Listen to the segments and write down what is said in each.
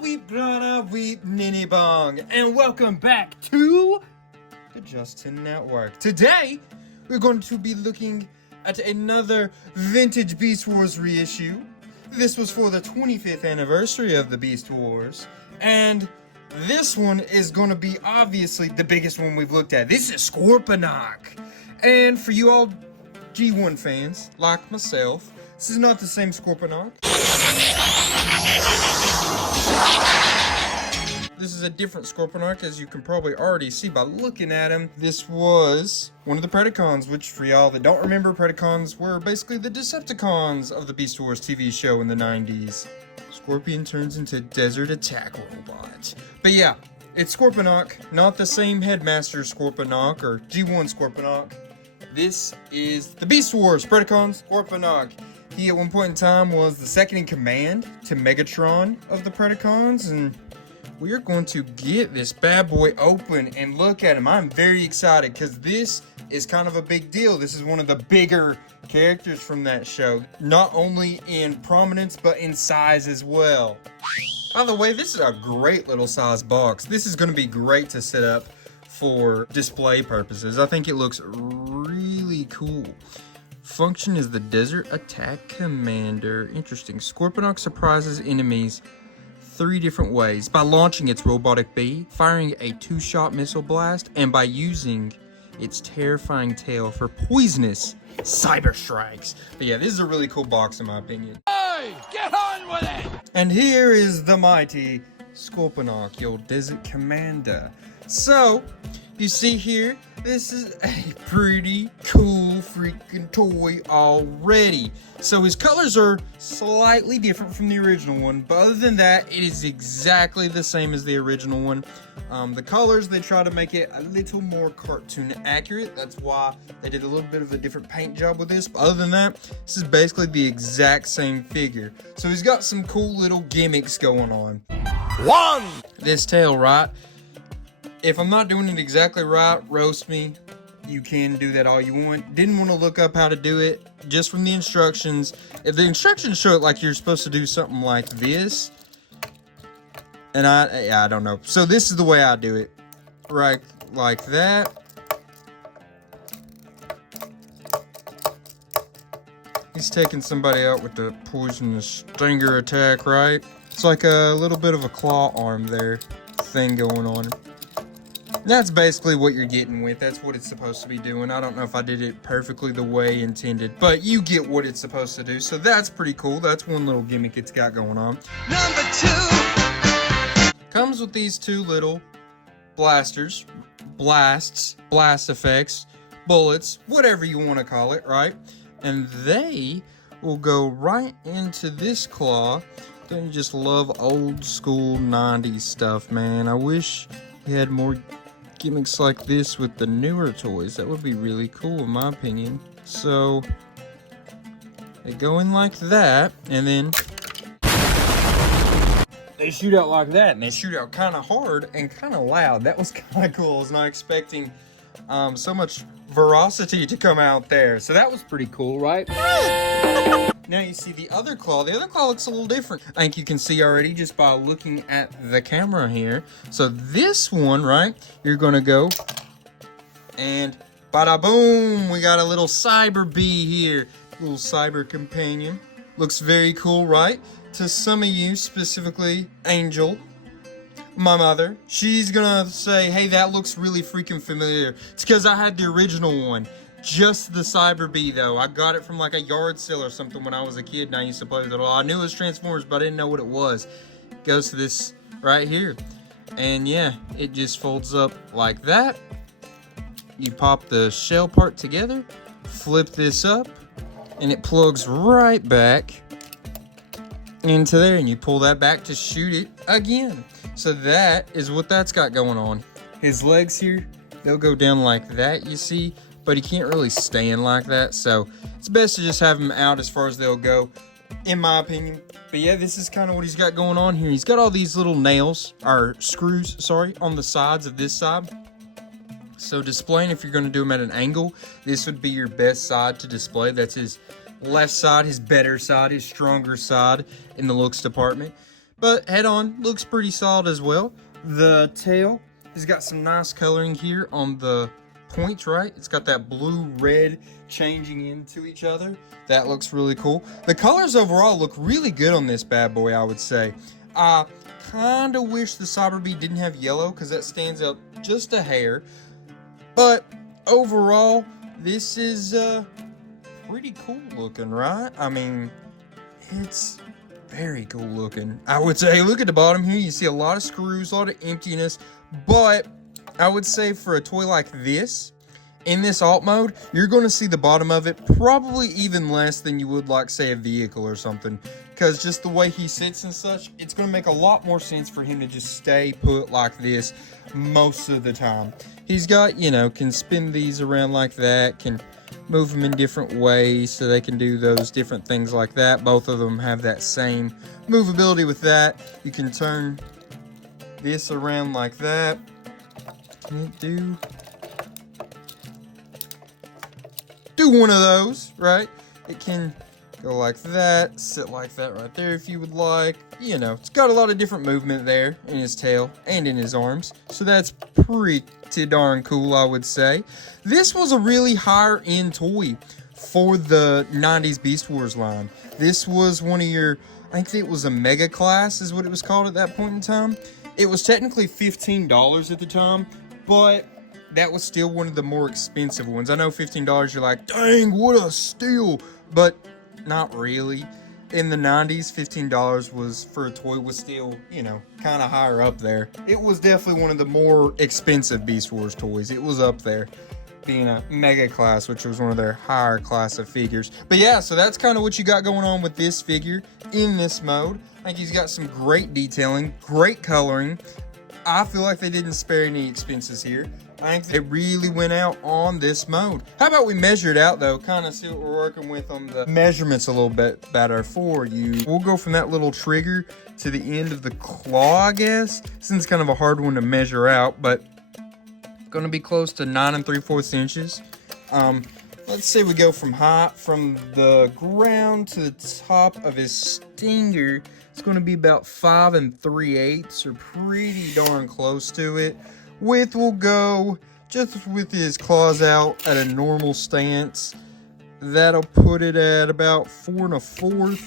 weep, brana, weep, ninny bong, and welcome back to the Justin Network. Today, we're going to be looking at another vintage Beast Wars reissue. This was for the 25th anniversary of the Beast Wars, and this one is going to be obviously the biggest one we've looked at. This is Scorponok, and for you all G1 fans, like myself, this is not the same Scorponok. This is a different Scorponok, as you can probably already see by looking at him. This was one of the Predacons, which for y'all that don't remember, Predacons were basically the Decepticons of the Beast Wars TV show in the 90s. Scorpion turns into desert attack robot. But yeah, it's Scorponok, not the same Headmaster Scorponok or G1 Scorponok. This is the Beast Wars Predacon Scorponok. He at one point in time was the second in command to Megatron of the Predacons, and we are going to get this bad boy open and look at him. I'm very excited because this is kind of a big deal. This is one of the bigger characters from that show, not only in prominence but in size as well. By the way, this is a great little size box. This is going to be great to set up for display purposes. I think it looks really cool. Function is the Desert Attack Commander. Interesting. Scorponok surprises enemies 3 different ways: by launching its robotic bee, firing a 2-shot missile blast, and by using its terrifying tail for poisonous cyber strikes. But yeah, this is a really cool box in my opinion. Hey, get on with it! And here is the mighty Scorponok, your Desert Commander. So, you see here, this is a pretty cool freaking toy already. So his colors are slightly different from the original one, but other than that, it is exactly the same as the original one. The colors, they try to make it a little more cartoon accurate. That's why they did a little bit of a different paint job with this. But other than that, this is basically the exact same figure. So he's got some cool little gimmicks going on. This tail, right? If I'm not doing it exactly right, roast me. You can do that all you want. Didn't want to look up how to do it, just from the instructions. If the instructions show it like you're supposed to do something like this, and I don't know. So this is the way I do it. Right, like that. He's taking somebody out with the poisonous stinger attack, right? It's like a little bit of a claw arm there thing going on. That's basically what you're getting with. That's what it's supposed to be doing. I don't know if I did it perfectly the way intended, but you get what it's supposed to do. So that's pretty cool. That's one little gimmick it's got going on. Number 2 comes with these 2 little blasters, blast effects, bullets, whatever you want to call it, right? And they will go right into this claw. Don't you just love old school 90s stuff, man? I wish we had more gimmicks like this with the newer toys. That would be really cool in my opinion. So they go in like that, and then they shoot out like that, and they shoot out kind of hard and kind of loud. That was kind of cool. I was not expecting so much veracity to come out there. So that was pretty cool, right? Now you see the other claw. The other claw looks a little different. I think you can see already just by looking at the camera here. So this one, right, you're gonna go and bada boom, we got a little cyber bee here. Little cyber companion. Looks very cool, right? To some of you, specifically Angel, my mother, she's gonna say, hey, that looks really freaking familiar. It's because I had the original one. Just the Cyber Bee, though. I got it from like a yard sale or something when I was a kid, and I used to play with it a lot. I knew it was Transformers, but I didn't know what it was. It goes to this right here. And yeah, it just folds up like that. You pop the shell part together, flip this up, and it plugs right back into there, and you pull that back to shoot it again. So that is what that's got going on. His legs here, they'll go down like that, you see, but he can't really stand like that, so it's best to just have him out as far as they'll go, in my opinion. But yeah, this is kind of what he's got going on here. He's got all these little nails, or screws, sorry, on the sides of this side. So displaying, if you're going to do them at an angle, this would be your best side to display. That's his left side, his better side, his stronger side in the looks department. but head on looks pretty solid as well. The tail has got some nice coloring here on the points, right? It's got that blue-red changing into each other. That looks really cool. The colors overall look really good on this bad boy, I would say. I kind of wish the Cyber didn't have yellow because that stands out just a hair. But overall, this is pretty cool looking, right? I mean, it's very cool looking, I would say. Look at the bottom here. You see a lot of screws, a lot of emptiness. But I would say for a toy like this, in this alt mode, you're going to see the bottom of it probably even less than you would like, say, a vehicle or something. Because just the way he sits and such, it's going to make a lot more sense for him to just stay put like this most of the time. He's got, you know, can spin these around like that, can move them in different ways so they can do those different things like that. Both of them have that same movability with that. You can turn this around like that. Can it do one of those, right? It can go like that, sit like that right there if you would like. You know, it's got a lot of different movement there in his tail and in his arms, so that's pretty darn cool, I would say. This was a really higher end toy for the 90s Beast Wars line. This was one of your, I think it was a mega class is what it was called at that point in time. It was technically $15 at the time, but that was still one of the more expensive ones. I know $15, you're like, dang, what a steal, but not really. In the 90s, $15 was for a toy was still, you know, kind of higher up there. It was definitely one of the more expensive Beast Wars toys. It was up there, being a mega class, which was one of their higher class of figures. But yeah, so that's kind of what you got going on with this figure in this mode. I think he's got some great detailing, great coloring. I feel like they didn't spare any expenses here. I think they really went out on this mode. How about we measure it out though, kind of see what we're working with on the measurements a little bit better for you. We'll go from that little trigger to the end of the claw, I guess. This is kind of a hard one to measure out, but going to be close to 9 3/4 inches. Let's say we go from the ground to the top of his stinger. It's going to be about 5 3/8, or pretty darn close to it. Width will go just with his claws out at a normal stance. That'll put it at about 4 1/4.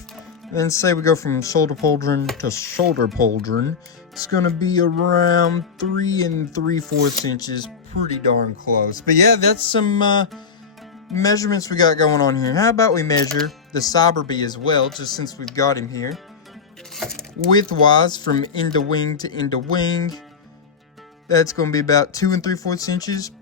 Then say we go from shoulder pauldron to shoulder pauldron. It's going to be around 3 3/4 inches. Pretty darn close. But yeah, that's some measurements we got going on here. How about we measure the Cyber Bee as well, just since we've got him here. Width-wise, from end of wing to end of wing, that's going to be about 2 3/4 inches.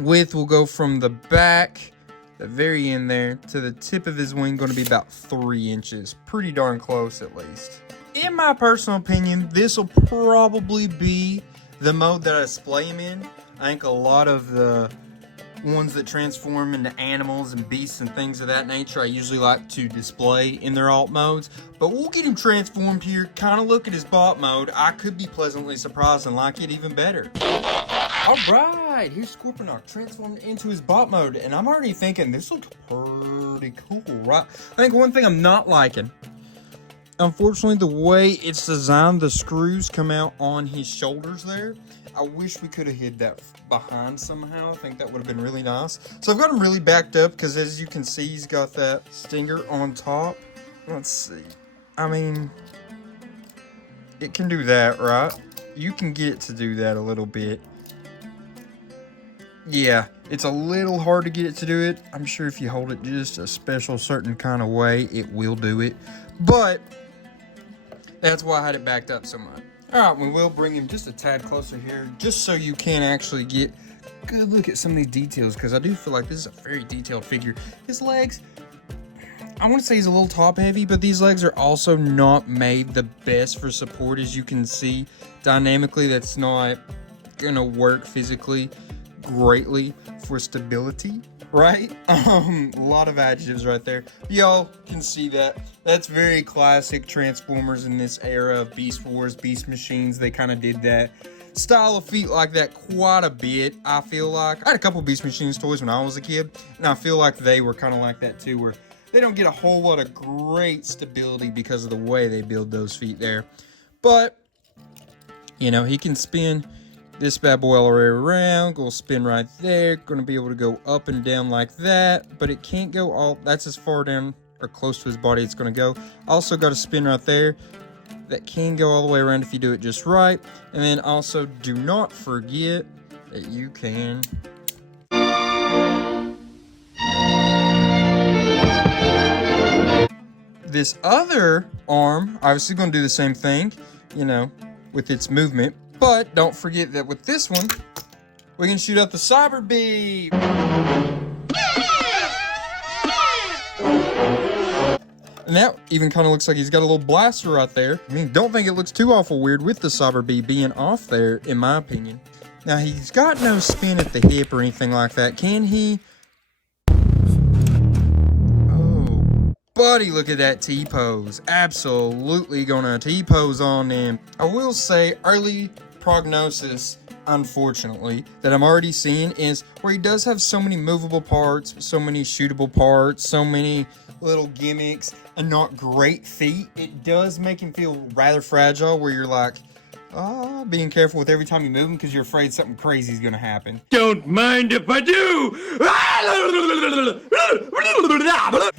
Width will go from the back, the very end there, to the tip of his wing, going to be about 3 inches. Pretty darn close, at least. In my personal opinion, this will probably be the mode that I display him in. I think a lot of the ones that transform into animals and beasts and things of that nature, I usually like to display in their alt modes. But we'll get him transformed here, kind of look at his bot mode. I could be pleasantly surprised and like it even better. Alright, here's Scorponok transformed into his bot mode, and I'm already thinking this looks pretty cool, right? I think one thing I'm not liking, unfortunately, the way it's designed, the screws come out on his shoulders there. I wish we could have hid that behind somehow. I think that would have been really nice. So I've got him really backed up because, as you can see, he's got that stinger on top. Let's see. I mean, it can do that, right? You can get it to do that a little bit. Yeah, it's a little hard to get it to do it. I'm sure if you hold it just a special certain kind of way, it will do it. But that's why I had it backed up so much. Alright, we will bring him just a tad closer here, just so you can actually get a good look at some of these details, because I do feel like this is a very detailed figure. His legs, I want to say he's a little top heavy, but these legs are also not made the best for support. As you can see, dynamically, that's not going to work physically greatly for stability, right? A lot of adjectives right there. Y'all can see that. That's very classic Transformers in this era of Beast Wars, Beast Machines. They kind of did that style of feet like that quite a bit, I feel like. I had a couple Beast Machines toys when I was a kid, and I feel like they were kind of like that too, where they don't get a whole lot of great stability because of the way they build those feet there. But, you know, he can spin this bad boy all the way around. Go spin right there. Going to be able to go up and down like that. But it can't go all... That's as far down or close to his body it's going to go. Also got a spin right there. That can go all the way around if you do it just right. And then also do not forget that you can... This other arm, obviously going to do the same thing, you know, with its movement. But don't forget that with this one, we can shoot out the cyber beam. And that even kind of looks like he's got a little blaster right there. I mean, don't think it looks too awful weird with the cyber beam being off there, in my opinion. Now, he's got no spin at the hip or anything like that. Can he? Buddy, look at that T-pose. Absolutely gonna T-pose on him. I will say, early prognosis, unfortunately, that I'm already seeing is where he does have so many movable parts, so many shootable parts, so many little gimmicks, and not great feet. It does make him feel rather fragile, where you're like, being careful with every time you move him because you're afraid something crazy is gonna happen. Don't mind if I do!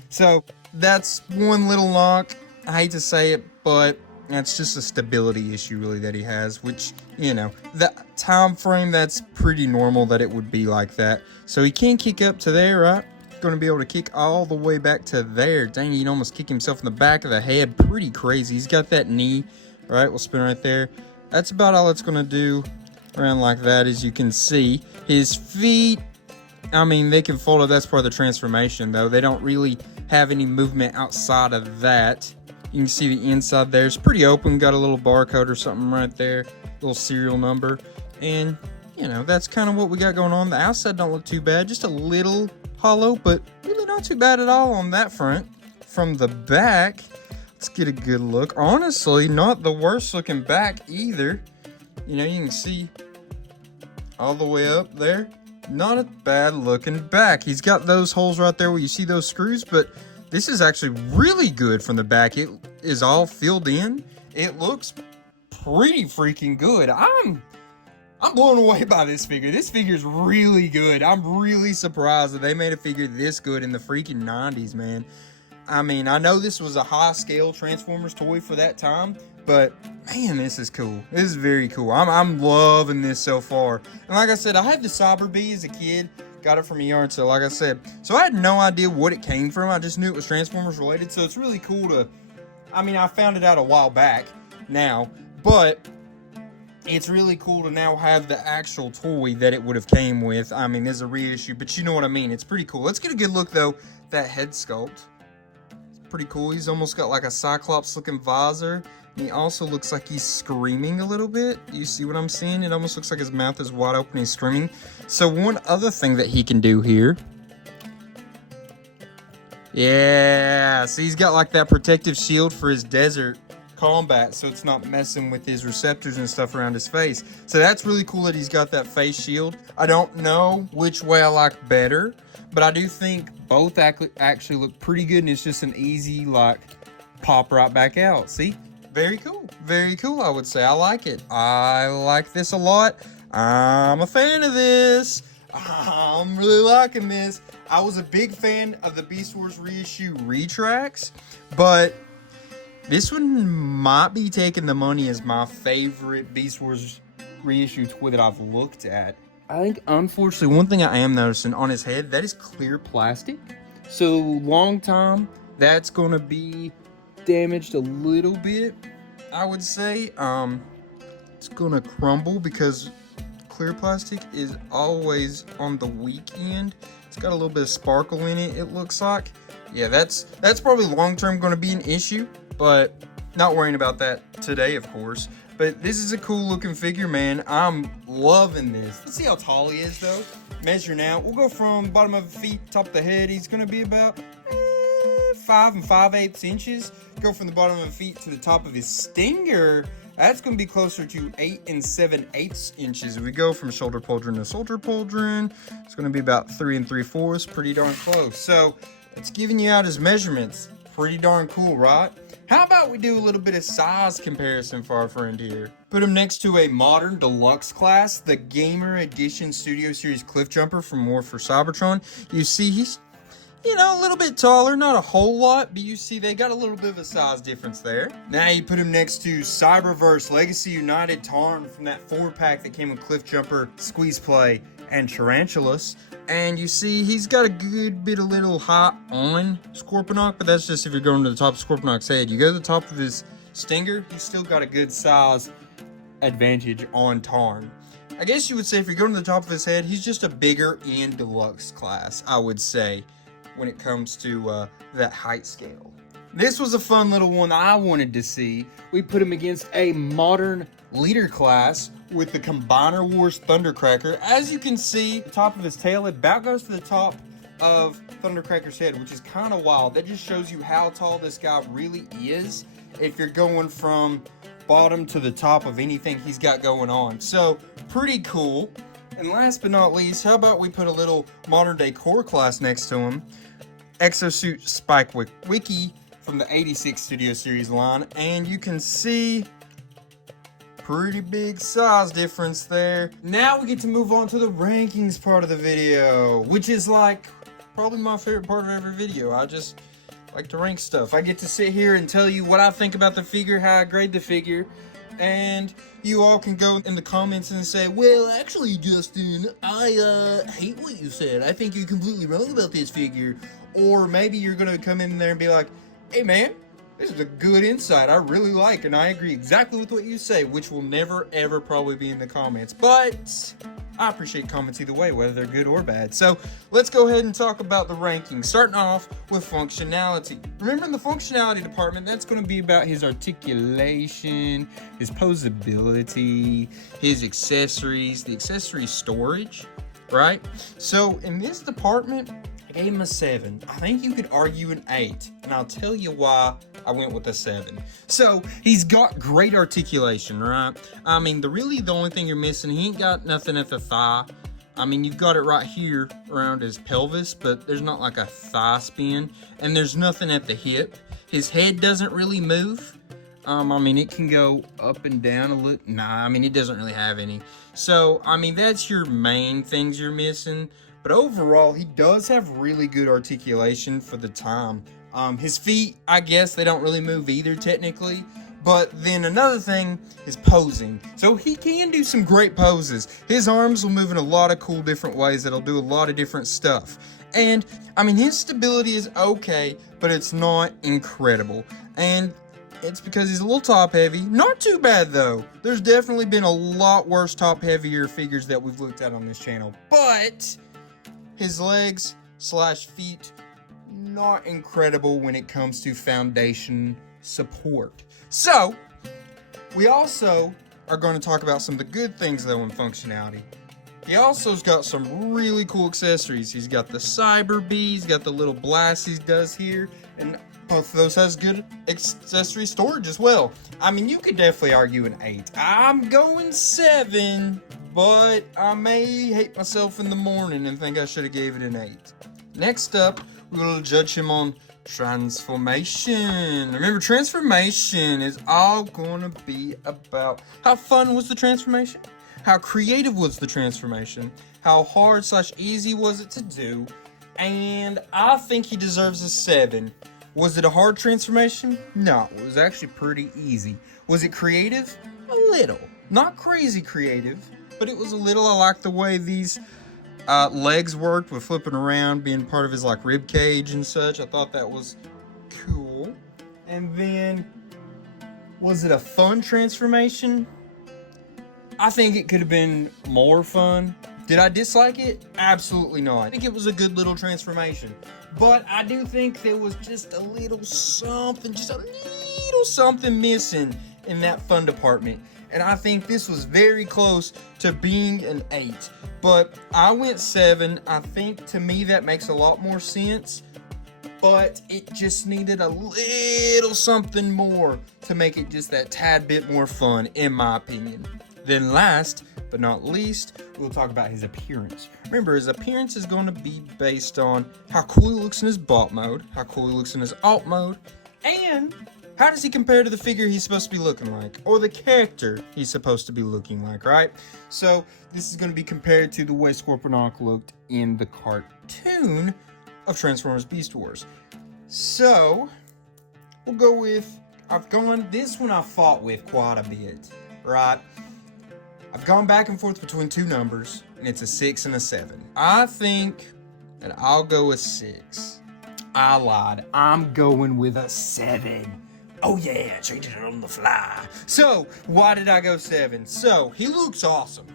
So, that's one little knock. I hate to say it, but that's just a stability issue really that he has, which, you know, the time frame, that's pretty normal that it would be like that. So he can kick up to there, right? Going to be able to kick all the way back to there. Dang, he can almost kick himself in the back of the head. Pretty crazy. He's got that knee, right? We'll spin right there. That's about all it's going to do around like that, as you can see. His feet, I mean, they can fold up. That's part of the transformation, though. They don't really have any movement outside of that. You can see the inside there. It's pretty open. Got a little barcode or something right there. Little serial number. And, you know, that's kind of what we got going on. The outside don't look too bad. Just a little hollow, but really not too bad at all on that front. From the back, let's get a good look. Honestly, not the worst looking back either. You know, you can see all the way up there. Not a bad looking back. He's got those holes right there where you see those screws, but this is actually really good from the back. It is all filled in. It looks pretty freaking good. I'm blown away by this figure. This figure is really good. I'm really surprised that they made a figure this good in the freaking 90s, man. I mean, I know this was a high-scale Transformers toy for that time, but man, this is cool. This is very cool. I'm loving this so far. And like I said, I had the Cyber Bee as a kid. Got it from a yard sale, like I said. So I had no idea what it came from. I just knew it was Transformers related. So it's really cool to... I mean, I found it out a while back now, but it's really cool to now have the actual toy that it would have came with. I mean, there's a reissue, but you know what I mean. It's pretty cool. Let's get a good look, though. That head sculpt. Pretty cool. He's almost got like a Cyclops looking visor. And he also looks like he's screaming a little bit. You see what I'm seeing? It almost looks like his mouth is wide open. He's screaming. So one other thing that he can do here. Yeah. So he's got like that protective shield for his desert combat, so it's not messing with his receptors and stuff around his face. So that's really cool that he's got that face shield. I don't know which way I like better, but I do think both actually look pretty good, and it's just an easy, like, pop right back out. See? Very cool. Very cool, I would say. I like it. I like this a lot. I'm a fan of this. I'm really liking this. I was a big fan of the Beast Wars reissue retracts, but this one might be taking the money as my favorite Beast Wars reissue toy that I've looked at. I think, unfortunately, one thing I am noticing on his head, that is clear plastic. So, long time, that's going to be damaged a little bit, I would say. It's going to crumble because clear plastic is always on the weak end. It's got a little bit of sparkle in it, it looks like. Yeah, that's probably long-term going to be an issue, but not worrying about that today, of course. But this is a cool looking figure, man. I'm loving this. Let's see how tall he is, though. Measure now. We'll go from bottom of the feet, top of the head. He's going to be about 5 5/8 inches. Go from the bottom of the feet to the top of his stinger. That's going to be closer to 8 7/8 inches. If we go from shoulder pauldron to shoulder pauldron, it's going to be about 3 3/4. Pretty darn close. So it's giving you out his measurements. pretty darn cool, right? How about we do a little bit of size comparison for our friend here? Put him next to a modern deluxe class, the Gamer Edition Studio Series Cliff Jumper from War for Cybertron. You see he's, you know, a little bit taller, not a whole lot, but you see they got a little bit of a size difference there. Now you put him next to Cyberverse Legacy United Tarn from that 4-pack that came with Cliff Jumper, Squeeze Play, and Tarantulas. And you see he's got a good bit of little height on Scorponok, but that's just if you're going to the top of Scorponok's head. You go to the top of his stinger, he's still got a good size advantage on Tarn. I guess you would say if you're going to the top of his head, he's just a bigger end deluxe class, I would say, when it comes to that height scale. This was a fun little one I wanted to see. We put him against a modern leader class with the Combiner Wars Thundercracker. As you can see, the top of his tail, it about goes to the top of Thundercracker's head, which is kind of wild. That just shows you how tall this guy really is if you're going from bottom to the top of anything he's got going on. So, pretty cool. And last but not least, how about we put a little modern day core class next to him? Exosuit Spike Wiki from the 86 Studio Series line. And you can see pretty big size difference there. Now we get to move on to the rankings part of the video, which is like probably my favorite part of every video. I just like to rank stuff. I get to sit here and tell you what I think about the figure, how I grade the figure, and you all can go in the comments and say, well, actually, Justin, I hate what you said. I think you're completely wrong about this figure. Or maybe you're gonna come in there and be like, hey man, this is a good insight I really like, and I agree exactly with what you say, which will never ever probably be in the comments. But I appreciate comments either way, whether they're good or bad. So let's go ahead and talk about the rankings, starting off with functionality. Remember, in the functionality department, that's going to be about his articulation, his posability, his accessories, the accessory storage, right? So in this department, I gave him a 7. I think you could argue an 8, and I'll tell you why I went with a 7. So, he's got great articulation, right? I mean, the only thing you're missing, he ain't got nothing at the thigh. I mean, you've got it right here around his pelvis, but there's not like a thigh spin, and there's nothing at the hip. His head doesn't really move. I mean, it can go up and down a little. Nah, I mean, it doesn't really have any. So, I mean, that's your main things you're missing. But overall, he does have really good articulation for the time. His feet, I guess, they don't really move either, technically. But then another thing is posing. So he can do some great poses. His arms will move in a lot of cool different ways that'll do a lot of different stuff. And, I mean, his stability is okay, but it's not incredible. And it's because he's a little top heavy. Not too bad, though. There's definitely been a lot worse top heavier figures that we've looked at on this channel. But his legs / feet, not incredible when it comes to foundation support. So, we also are going to talk about some of the good things, though, in functionality. He also's got some really cool accessories. He's got the Cyber Bee, he's got the little blast he does here, and both of those has good accessory storage as well. I mean, you could definitely argue an 8. I'm going 7. But I may hate myself in the morning and think I should have gave it an 8. Next up, we'll judge him on transformation. Remember, transformation is all gonna be about how fun was the transformation, how creative was the transformation, how hard / easy was it to do, and I think he deserves a 7. Was it a hard transformation? No, it was actually pretty easy. Was it creative? A little. Not crazy creative, but it was a little. I like the way these legs worked with flipping around, being part of his like rib cage and such. I thought that was cool. And then, was it a fun transformation? I think it could have been more fun. Did I dislike it? Absolutely not. I think it was a good little transformation. But I do think there was just a little something missing in that fun department. And I think this was very close to being an 8. But I went 7. I think to me that makes a lot more sense. But it just needed a little something more to make it just that tad bit more fun, in my opinion. Then last but not least, we'll talk about his appearance. Remember, his appearance is going to be based on how cool he looks in his bot mode, how cool he looks in his alt mode, and how does he compare to the figure he's supposed to be looking like, or the character he's supposed to be looking like, right? So this is going to be compared to the way Scorponok looked in the cartoon of Transformers Beast Wars. So we'll go with, this one I've fought with quite a bit, right? I've gone back and forth between two numbers, and it's a 6 and a 7. I think that I'll go with 6. I lied. I'm going with a 7. Oh yeah, changing it on the fly. So, why did I go 7? So, he looks awesome,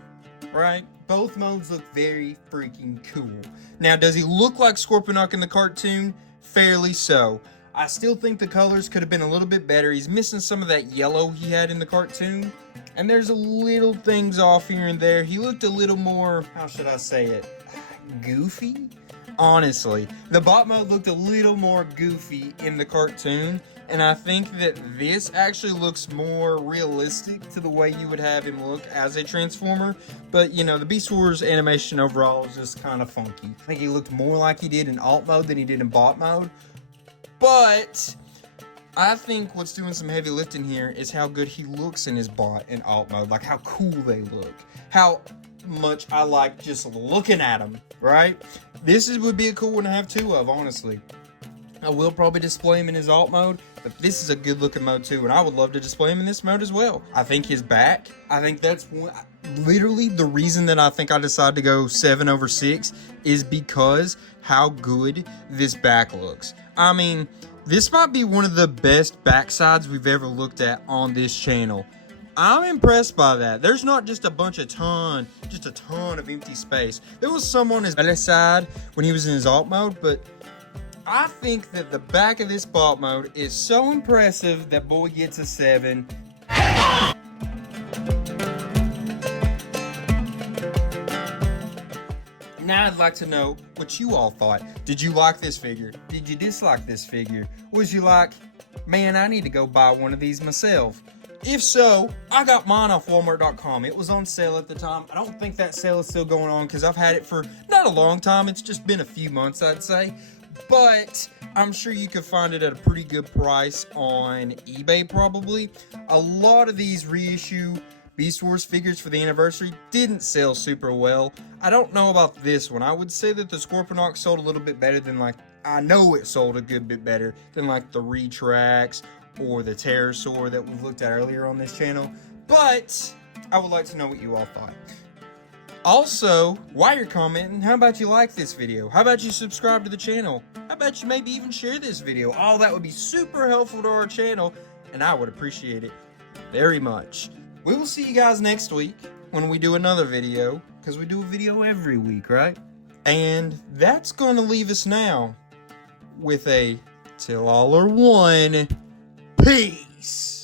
right? Both modes look very freaking cool. Now, does he look like Scorponok in the cartoon? Fairly so. I still think the colors could have been a little bit better. He's missing some of that yellow he had in the cartoon. And there's a little things off here and there. He looked a little more, how should I say it, goofy? Honestly, the bot mode looked a little more goofy in the cartoon. And I think that this actually looks more realistic to the way you would have him look as a Transformer. But, you know, the Beast Wars animation overall is just kind of funky. I think he looked more like he did in alt mode than he did in bot mode. But I think what's doing some heavy lifting here is how good he looks in his bot and alt mode. Like how cool they look. How much I like just looking at him, right? Would be a cool one to have two of, honestly. I will probably display him in his alt mode, but this is a good looking mode too, and I would love to display him in this mode as well. I think his back, that's literally the reason that I think I decided to go 7 over 6 is because how good this back looks. I mean, this might be one of the best backsides we've ever looked at on this channel. I'm impressed by that. There's not just a ton of empty space. There was some on his belly side when he was in his alt mode, but I think that the back of this bot mode is so impressive that boy gets a 7. Now I'd like to know what you all thought. Did you like this figure? Did you dislike this figure? Was you like, man, I need to go buy one of these myself? If so, I got mine off Walmart.com. It was on sale at the time. I don't think that sale is still going on because I've had it for not a long time. It's just been a few months, I'd say. But I'm sure you could find it at a pretty good price on eBay probably. A lot of these reissue Beast Wars figures for the anniversary didn't sell super well. I don't know about this one. I would say that the Scorponok sold a little bit better than I know it sold a good bit better than the Retracts or the Pterosaur that we've looked at earlier on this channel. But I would like to know what you all thought. Also, while you're commenting, how about you like this video? How about you subscribe to the channel? How about you maybe even share this video? All that would be super helpful to our channel, and I would appreciate it very much. We will see you guys next week when we do another video, because we do a video every week, right? And that's going to leave us now with a till all are one. Peace!